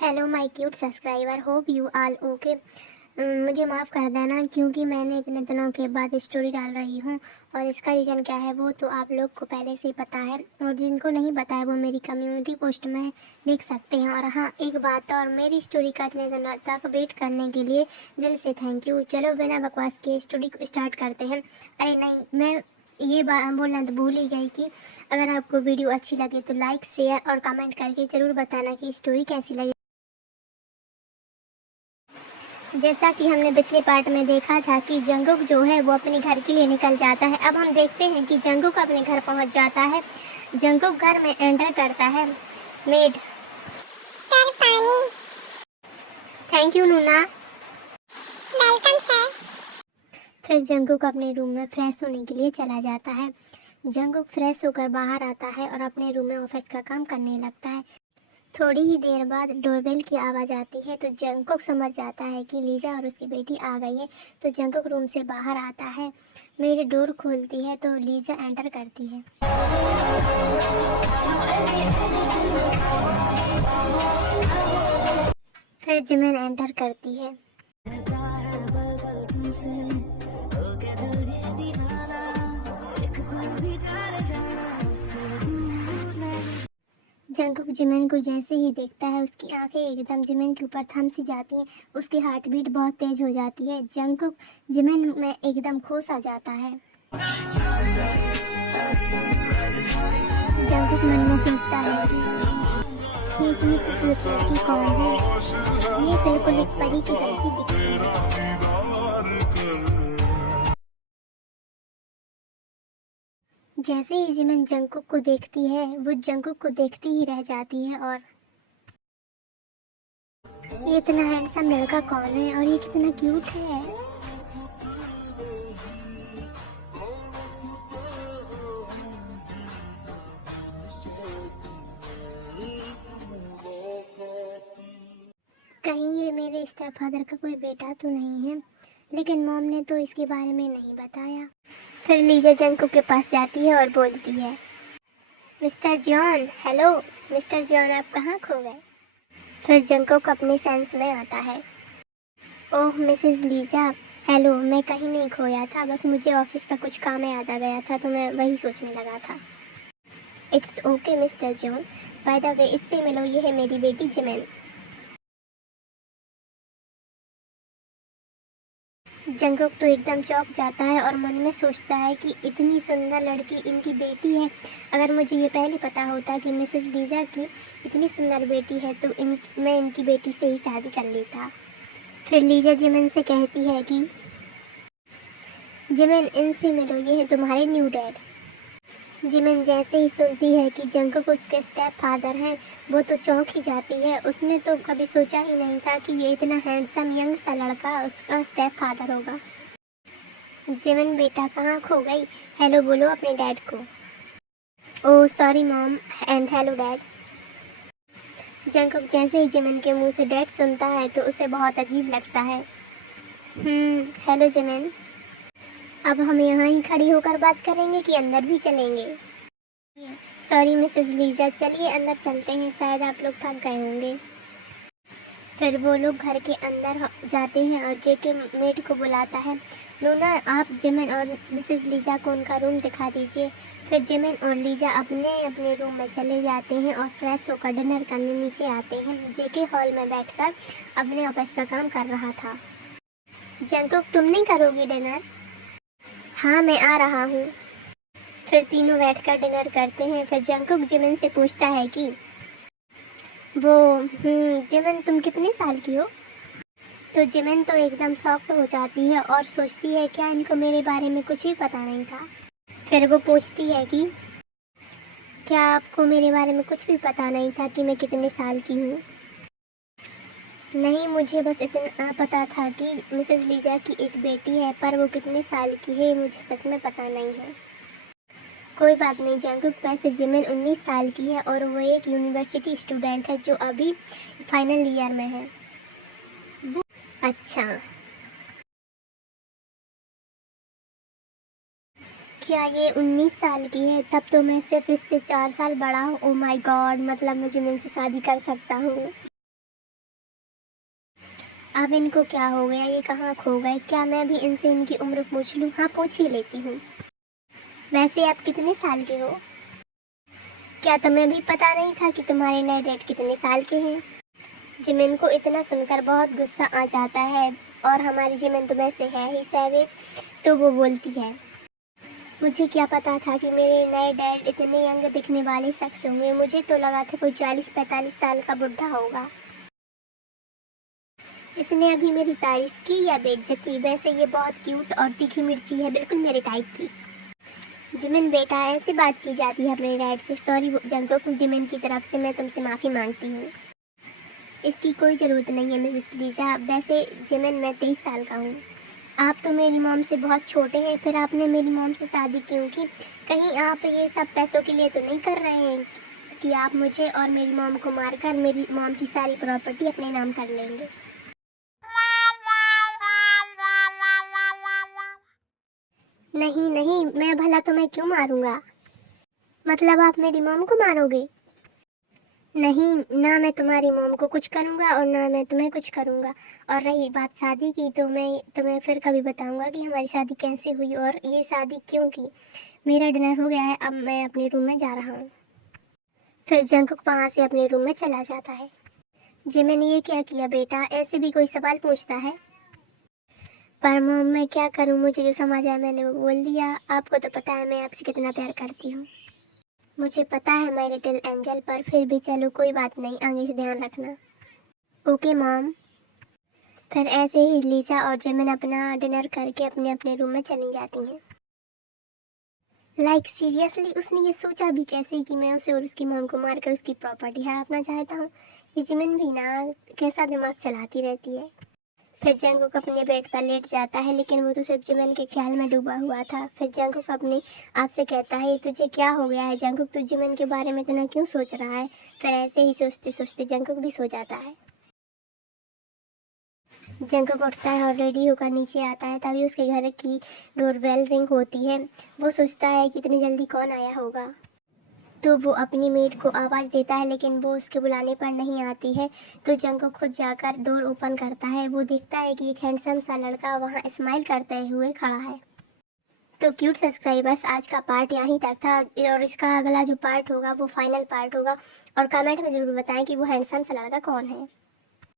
Hello my cute subscriber, hope you all okay. मुझे माफ़ कर देना क्योंकि मैंने इतने दिनों के बाद स्टोरी डाल रही हूँ और इसका रीज़न क्या है वो तो आप लोग को पहले से ही पता है, और जिनको नहीं पता है वो मेरी कम्युनिटी पोस्ट में देख सकते हैं। और हाँ, एक बात और, मेरी स्टोरी का इतने दिनों तक वेट करने के लिए दिल से थैंक यू। चलो बिना बकवास के स्टोरी को स्टार्ट करते हैं। अरे नहीं, मैं ये बात बोलना तो भूल ही गई कि अगर आपको वीडियो अच्छी लगे तो लाइक, शेयर और कमेंट करके ज़रूर बताना कि स्टोरी कैसी लगी। जैसा कि हमने पिछले पार्ट में देखा था कि जंगुक जो है वो अपने घर के लिए निकल जाता है। अब हम देखते हैं कि जंगुक अपने घर पहुंच जाता है। जंगुक घर में एंटर करता है। मेड, सर पानी। Thank you Nuna. Welcome sir. फिर जंगुक अपने रूम में फ्रेश होने के लिए चला जाता है। जंगुक फ्रेश होकर बाहर आता है और अपने रूम में ऑफिस का काम करने लगता है। थोड़ी ही देर बाद डोरबेल की आवाज़ आती है तो जंगकुक समझ जाता है कि लीजा और उसकी बेटी आ गई है। तो जंगकुक रूम से बाहर आता है। मेरी डोर खोलती है तो लीजा एंटर करती है। फिर जिमिन एंटर करती है। जंगकुक जिमिन को जैसे ही देखता है उसकी आंखें एकदम जिमिन के ऊपर थम सी जाती हैं। उसकी हार्ट बीट बहुत तेज हो जाती है। जंगकुक जिमिन में एकदम खो सा जाता है। जंगकुक मन में सोचता है कि ये इतनी खूबसूरत लड़की कौन है। ये बिल्कुल एक परी की जैसी दिखती है। जैसे ही जिमिन जंगकुक को देखती है वो जंगकुक को देखती ही रह जाती है। और ये इतना हैंडसम लड़का कौन है और ये कितना क्यूट है। कहीं ये मेरे स्टेप फादर का कोई बेटा तो नहीं है, लेकिन मॉम ने तो इसके बारे में नहीं बताया। फिर लीजा जंगकुक के पास जाती है और बोलती है, mister John, hello mister John, आप कहाँ खो गए। फिर जंगकुक अपने सेंस में आता है। ओह मिसेस लीजा, हेलो, मैं कहीं नहीं खोया था, बस मुझे ऑफिस का कुछ काम याद आ गया था तो मैं वही सोचने लगा था। It's okay mister John, by the way इससे मिलो, ये है मेरी बेटी जिमिन। जंगकुक तो एकदम चौंक जाता है और मन में सोचता है कि इतनी सुंदर लड़की इनकी बेटी है। अगर मुझे ये पहले पता होता कि मिसेस लीजा की इतनी सुंदर बेटी है तो मैं इनकी बेटी से ही शादी कर लेता। फिर लीजा जिमिन से कहती है कि जिमिन, इनसे मिलो, ये है तुम्हारे न्यू डैड। जिमिन जैसे ही सुनती है कि जंगकुक उसके स्टेप फादर हैं वो तो चौंक ही जाती है। उसने तो कभी सोचा ही नहीं था कि ये इतना हैंडसम यंग सा लड़का उसका स्टेप फादर होगा। जिमिन बेटा, कहाँ खो गई, हेलो बोलो अपने डैड को। Oh sorry mom, and hello dad. Jungkook जैसे ही जिमिन के मुंह से डैड सुनता है तो उसे बहुत अजीब लगता है। हेलो जिमिन, अब हम यहाँ ही खड़ी होकर बात करेंगे कि अंदर भी चलेंगे। सॉरी मिसेस लीजा, चलिए अंदर चलते हैं, शायद आप लोग थक गए होंगे। फिर वो लोग घर के अंदर जाते हैं और जेके मेड को बुलाता है। नूना, आप जिमिन और मिसेस लीजा को उनका रूम दिखा दीजिए। फिर जिमिन और लीजा अपने अपने रूम में चले जाते हैं और फ्रेश होकर डिनर करने नीचे आते हैं। जेके हॉल में बैठकर अपने ऑफिस का काम कर रहा था। जंगकुक, तुम नहीं करोगी डिनर? हाँ मैं आ रहा हूँ। फिर तीनों बैठकर डिनर करते हैं। फिर जंगकुक जिमिन से पूछता है कि वो जिमिन, तुम कितने साल की हो? तो जिमिन तो एकदम सॉफ्ट हो जाती है और सोचती है क्या इनको मेरे बारे में कुछ भी पता नहीं था। फिर वो पूछती है कि क्या आपको मेरे बारे में कुछ भी पता नहीं था कि मैं कितने साल की हूँ? नहीं, मुझे बस इतना पता था कि मिसेस लीजा की एक बेटी है, पर वो कितने साल की है मुझे सच में पता नहीं है। कोई बात नहीं जंगकुक, वैसे जिमिन 19 साल की है और वो एक यूनिवर्सिटी स्टूडेंट है जो अभी फाइनल ईयर में है। अच्छा, क्या ये 19 साल की है? तब तो मैं सिर्फ इससे 4 साल बड़ा हूँ। ओ माय गॉड, मतलब मैं जिमिन से शादी कर सकता हूँ। अब इनको क्या हो गया, ये कहाँ खो गए? क्या मैं भी इनसे इनकी उम्र पूछ लूँ? हाँ, पूछ ही लेती हूँ। वैसे आप कितने साल के हो? क्या तुम्हें भी पता नहीं था कि तुम्हारे नए डैड कितने साल के हैं? जिमिन को इतना सुनकर बहुत गुस्सा आ जाता है और हमारी जिमिन तो वैसे है ही सैवेज, तो वो बोलती है, मुझे क्या पता था कि मेरे नए डैड इतने यंग दिखने वाले शख्स होंगे। मुझे तो लगा था कोई 40-45 साल का बुढ़ा होगा। इसने अभी मेरी तारीफ की या बेइज्जती? वैसे ये बहुत क्यूट और तीखी मिर्ची है, बिल्कुल मेरे टाइप की। जिमिन बेटा, ऐसे बात की जाती है अपने डैड से? सॉरी जंगकुक, जिमिन की तरफ से मैं तुमसे माफ़ी मांगती हूँ। इसकी कोई ज़रूरत नहीं है मिसेस लीजा। वैसे जिमिन, मैं 23 साल का हूँ। आप तो मेरी मॉम से बहुत छोटे हैं, फिर आपने मेरी मॉम से शादी क्यों की? कहीं आप ये सब पैसों के लिए तो नहीं कर रहे हैं कि आप मुझे और मेरी मॉम को मारकर मेरी मॉम की सारी प्रॉपर्टी अपने नाम कर लेंगे? नहीं नहीं, मैं भला तुम्हें क्यों मारूंगा? मतलब आप मेरी मॉम को मारोगे? नहीं, ना मैं तुम्हारी मॉम को कुछ करूंगा और ना मैं तुम्हें कुछ करूंगा। और रही बात शादी की, तो मैं तुम्हें फिर कभी बताऊंगा कि हमारी शादी कैसे हुई और ये शादी क्यों की। मेरा डिनर हो गया है, अब मैं अपने रूम में जा रहा हूँ। फिर जंगकुक वहाँ से अपने रूम में चला जाता है। जिमिन, ये क्या किया बेटा? ऐसे भी कोई सवाल पूछता है? पर मॉम, मैं क्या करूँ? मुझे जो समझ आया मैंने वो बोल दिया। आपको तो पता है मैं आपसे कितना प्यार करती हूँ। मुझे पता है माय लिटिल एंजल, पर फिर भी चलो कोई बात नहीं, आगे से ध्यान रखना। Okay mom. फिर ऐसे ही लीजा और जिमिन अपना डिनर करके अपने अपने रूम में चली जाती हैं। सीरियसली, उसने ये सोचा भी कैसे कि मैं उसे और उसकी मॉम को मारकर उसकी प्रॉपर्टी हड़पना चाहता हूँ? ये जिमिन भी ना कैसा दिमाग चलाती रहती है। फिर जंगकुक अपने बेड पर लेट जाता है, लेकिन वो तो सिर्फ जिमिन के ख्याल में डूबा हुआ था। फिर जंगकुक अपने आप से कहता है, तुझे क्या हो गया है जंगकुक? तू जिमिन के बारे में इतना क्यों सोच रहा है? फिर ऐसे ही सोचते सोचते जंगकुक भी सो जाता है। जंगकुक उठता है और रेडी होकर नीचे आता है, तभी उसके घर की डोरबेल रिंग होती है। वो सोचता है कि इतनी जल्दी कौन आया होगा, तो वो अपनी मेड को आवाज़ देता है, लेकिन वो उसके बुलाने पर नहीं आती है। तो जंगकुक खुद जाकर डोर ओपन करता है। वो देखता है कि एक हैंडसम सा लड़का वहाँ स्माइल करते हुए खड़ा है। तो क्यूट सब्सक्राइबर्स, आज का पार्ट यहीं तक था और इसका अगला जो पार्ट होगा वो फाइनल पार्ट होगा। और कमेंट में ज़रूर बताएं कि वो हैंडसम सा लड़का कौन है।